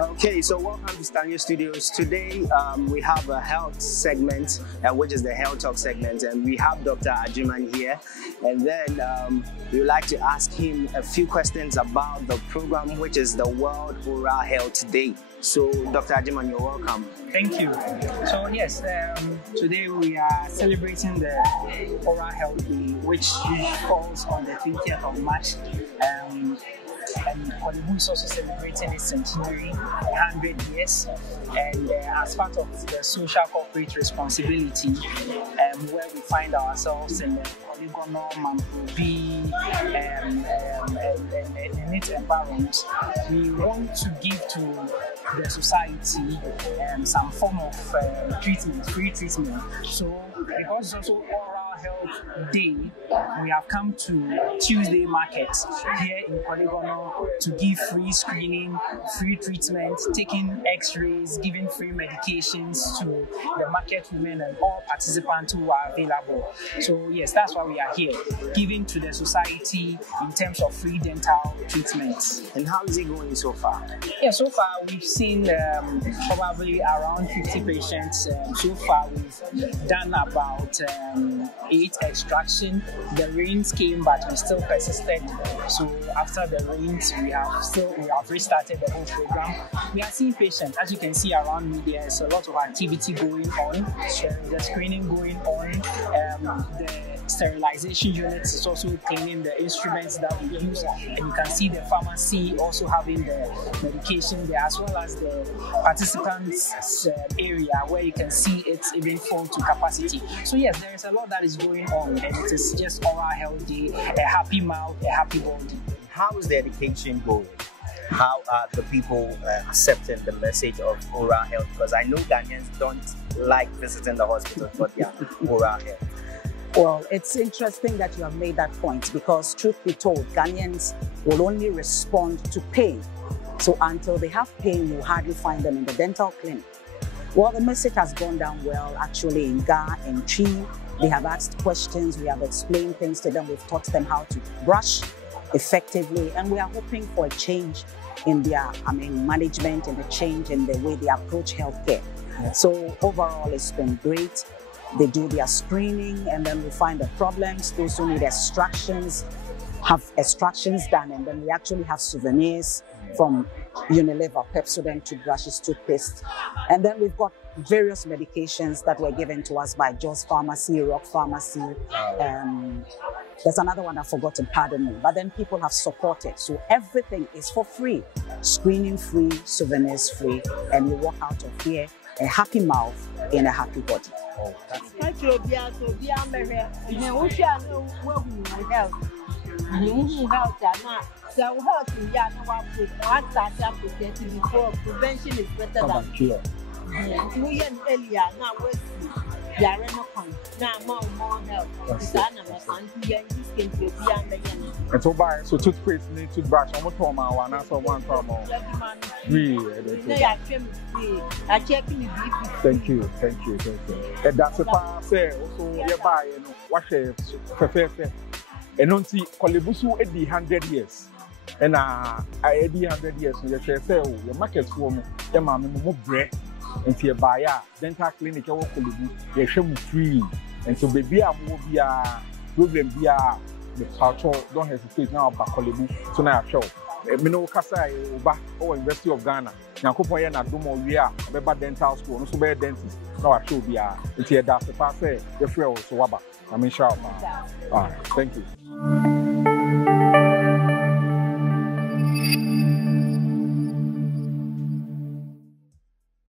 Okay, so welcome to Stanley Studios. Today we have a health segment, which is the health talk segment, and we have Dr. Ajiman here. And then we would like to ask him a few questions about the program, which is the World Oral Health Day. So, Dr. Ajiman, you're welcome. Thank you. So yes, today we are celebrating the Oral Health Day, which falls on the 20th of March. And Korle-Bu is also celebrating its centenary, 100 years, and as part of the social corporate responsibility, where we find ourselves in the polygonal, Mamprobi, and its environment, we want to give to the society some form of treatment, free treatment. So because it's also Oral Health Day, we have come to Tuesday Market here in Polygonal to give free screening, free treatment, taking x-rays, giving free medications to the market women and all participants who are available. So yes, that's why we are here, giving to the society in terms of free dental treatments. And how is it going so far? Yeah, so far we've seen probably around 50 patients. So far we've done about 8 extraction. The rains came, but we still persisted. So after the rains, we have restarted the whole program. We are seeing patients. As you can see around me, there's a lot of activity going on. The screening going on. The sterilization units is also cleaning the instruments that we use, and you can see the pharmacy also having the medication there, as well as the participants area where you can see it's even full to capacity. So yes, there is a lot that is going on, and it is just Oral Health Day, a happy mouth, a happy body. How is the education going? How are the people accepting the message of oral health? Because I know Ghanaians don't like visiting the hospital for their oral health. Well, it's interesting that you have made that point, because truth be told, Ghanaians will only respond to pain. So until they have pain, you hardly find them in the dental clinic. Well, the message has gone down well, actually, in Ga and Chi. They have asked questions, we have explained things to them, we've taught them how to brush effectively, and we are hoping for a change in their management and a change in the way they approach healthcare. So overall, it's been great. They do their screening, and then we find the problems. Those who need extractions have extractions done, and then we actually have souvenirs from Unilever, Pepsodent, toothbrushes, toothpaste. And then we've got various medications that were given to us by Joss Pharmacy, Rock Pharmacy. There's another one I've forgotten, pardon me. But then people have supported. So everything is for free. Screening free, souvenirs free, and you walk out of here a happy mouth in a happy body. Oh, prevention is better than cure. Earlier, now and so by so toothpaste need toothbrush on one one answer one time. Thank you. And that's a part say also hereby wash a and don't see Korle-Bu at the 100 years. And I 100 years, so you say the market for the mammy bread. And to buy a dental clinic, I work Korle-Bu, they show me free. And so, baby, I will be a problem. Be a the culture don't hesitate now about Korle-Bu. So now I show. Mino Kasai, or University of Ghana. Now, Copoya, and Domo, we are a dental school, also be a dentist. Now I show be a it's here that's the pass, the free also. I mean, sure. Thank you.